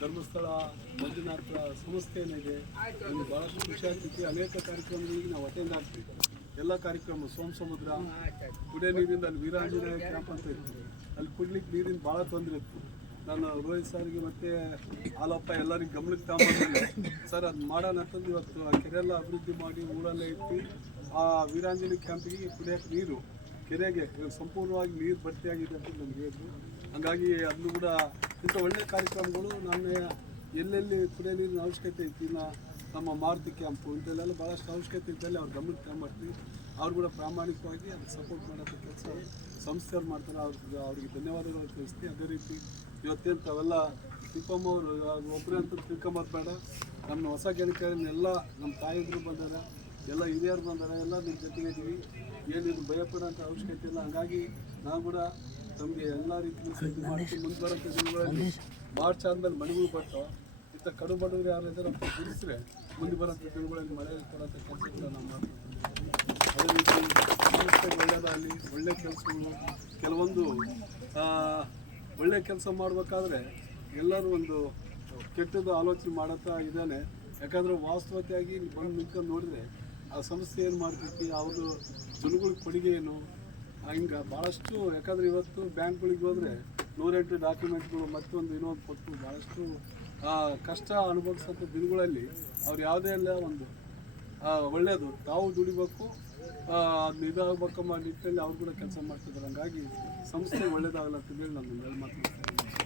ಧರ್ಮಸ್ಥಳ ಮಂಜುನಾಥ ಸಂಸ್ಥೆ ಏನಿದೆ ನಮಗೆ ಭಾಳಷ್ಟು ಖುಷಿ ಆಗ್ತೈತಿ. ಅನೇಕ ಕಾರ್ಯಕ್ರಮಗಳಿಗೆ ನಾವು ಅಟೆಂಡ್ ಆಗ್ತೀವಿ. ಎಲ್ಲ ಕಾರ್ಯಕ್ರಮ ಸೋಮಸಮುದ್ರ ಕುಡಿಯೋ ನೀರಿಂದ ಅಲ್ಲಿ ವೀರಾಂಜನೇಯ ಕ್ಯಾಂಪ್ ಅಂತ ಇತ್ತು, ಅಲ್ಲಿ ಕುಡ್ಲಿಕ್ಕೆ ನೀರಿನ ಭಾಳ ತೊಂದರೆ ಇತ್ತು. ನಾನು ರೋಹಿತ್ ಸರ್ಗೆ ಮತ್ತು ಹಾಲಪ್ಪ ಎಲ್ಲರಿಗೆ ಗಮನಕ್ಕೆ ತಗೊಂಡ್ಬಂದಿಲ್ಲ. ಸರ್ ಅದು ಮಾಡೋಣ ಅಂತಂದು ಇವತ್ತು ಆ ಕೆರೆಯೆಲ್ಲ ಅಭಿವೃದ್ಧಿ ಮಾಡಿ ಊರಲ್ಲೇ ಇಟ್ಟು ಆ ವೀರಾಂಜನೇಯ ಕ್ಯಾಂಪಿಗೆ ಕುಡಿಯೋಕ್ಕೆ ನೀರು ಕೆರೆಗೆ ಸಂಪೂರ್ಣವಾಗಿ ನೀರು ಭರ್ತಿಯಾಗಿದೆ ಅಂತ ನಮ್ಗೆ ಹೇಳಿದ್ರು. ಹಾಗಾಗಿ ಅದನ್ನು ಕೂಡ ಇಂಥ ಒಳ್ಳೆಯ ಕಾರ್ಯಕ್ರಮಗಳು ನಾನು ಎಲ್ಲೆಲ್ಲಿ ಕುಡಿಯೋ ನೀರಿನ ಅವಶ್ಯಕತೆ ಐತಿ, ನಮ್ಮ ಮಾರುತಿ ಕ್ಯಾಂಪು ಇಂಥಲ್ಲೆಲ್ಲ ಭಾಳಷ್ಟು ಅವಶ್ಯಕತೆ ಇದ್ದಲ್ಲಿ ಅವ್ರು ಗಮನಕ್ಕೆ ತಗೊಂಡ್ಬರ್ತೀವಿ. ಅವ್ರು ಕೂಡ ಪ್ರಾಮಾಣಿಕವಾಗಿ ಅದಕ್ಕೆ ಸಪೋರ್ಟ್ ಮಾಡೋಕ್ಕೆ ಕೆಲಸ ಸಂಸ್ಥೆಯವ್ರು ಮಾಡ್ತಾರೆ. ಅವ್ರಿಗೆ ಧನ್ಯವಾದಗಳು ತಿಳಿಸ್ತೀವಿ. ಅದೇ ರೀತಿ ಇವತ್ತೇನು ತಾವೆಲ್ಲ ತಿಪ್ಪಮ್ಮ ಅವರು ಒಬ್ಬರೇ ಅಂತ ತಿಳ್ಕೊಂಬದು ಬೇಡ. ನಮ್ಮ ಹೊಸ ಗೆಳತಿಯರನ್ನೆಲ್ಲ ನಮ್ಮ ತಾಯಿದ್ರು ಬಂದಾರ, ಎಲ್ಲ ಹಿರಿಯರು ಬಂದಾರ, ಎಲ್ಲ ನಿಮ್ಮ ಜೊತೆಗಿದ್ದೀವಿ. ಏನಿದು ಭಯಪಡೋಂಥ ಅವಶ್ಯಕತೆ ಇಲ್ಲ. ಹಾಗಾಗಿ ನಾವು ಕೂಡ ನಮಗೆ ಎಲ್ಲ ರೀತಿಯಲ್ಲಿ ಸಹಾಯ ಮಾಡ್ತೀವಿ. ಮುಂದೆ ಬರೋಂಥ ದಿನಗಳಲ್ಲಿ ಮಾರ್ಚ್ ಆದಮೇಲೆ ಮನೆಗಳು ಬರ್ತಾವೆ. ಇಂಥ ಕಡು ಬಡವರು ಯಾರು ಇದ್ದಾರೆ ಅಂತ ಗುಡಿಸಿದ್ರೆ ಮುಂದೆ ಬರೋಂಥ ದಿನಗಳಲ್ಲಿ ಮಳೆ ಕೊಡೋಂಥ ಕೆಲಸಗಳು ನಾವು ಮಾಡ್ತೀವಿ. ಅದೇ ರೀತಿ ಸಂಸ್ಥೆಗೆ ಒಳ್ಳೆಯದಾಗಲಿ, ಒಳ್ಳೆಯ ಕೆಲಸಗಳು ಕೆಲವೊಂದು ಒಳ್ಳೆ ಕೆಲಸ ಮಾಡಬೇಕಾದ್ರೆ ಎಲ್ಲರೂ ಒಂದು ಕೆಟ್ಟದ್ದು ಆಲೋಚನೆ ಮಾಡುತ್ತಾ ಇದ್ದಾನೆ. ಯಾಕಂದರೆ ವಾಸ್ತವತೆಯಾಗಿ ಬಂದು ನಿಂತ್ಕೊಂಡು ನೋಡಿದ್ರೆ ಆ ಸಂಸ್ಥೆ ಏನು ಮಾಡ್ತೈತಿ, ಅವರು ಜನಗಳ ಕೊಡುಗೆ ಏನು, ಹಿಂಗೆ ಭಾಳಷ್ಟು. ಯಾಕಂದರೆ ಇವತ್ತು ಬ್ಯಾಂಕ್ಗಳಿಗೆ ಹೋದರೆ 108 ಡಾಕ್ಯುಮೆಂಟ್ಗಳು ಮತ್ತೊಂದು ಇನ್ನೊಂದು ಕೊಟ್ಟು ಭಾಳಷ್ಟು ಕಷ್ಟ ಅನುಭವಿಸೋಂಥ ದಿನಗಳಲ್ಲಿ ಅವ್ರು ಯಾವುದೇ ಇಲ್ಲ ಒಂದು ಒಳ್ಳೆಯದು ತಾವು ದುಡಿಬೇಕು, ಅದನ್ನ ಇದಾಗಬೇಕಮ್ಮ ನಿಟ್ಟಿನಲ್ಲಿ ಅವ್ರು ಕೂಡ ಕೆಲಸ ಮಾಡ್ತಿದ್ದಾರೆ. ಹಂಗಾಗಿ ಸಂಸ್ಥೆ ಒಳ್ಳೇದಾಗಲ್ಲ ಅಂತೇಳಿ ನಾನು ಮಾತಾಡ್ತೀನಿ.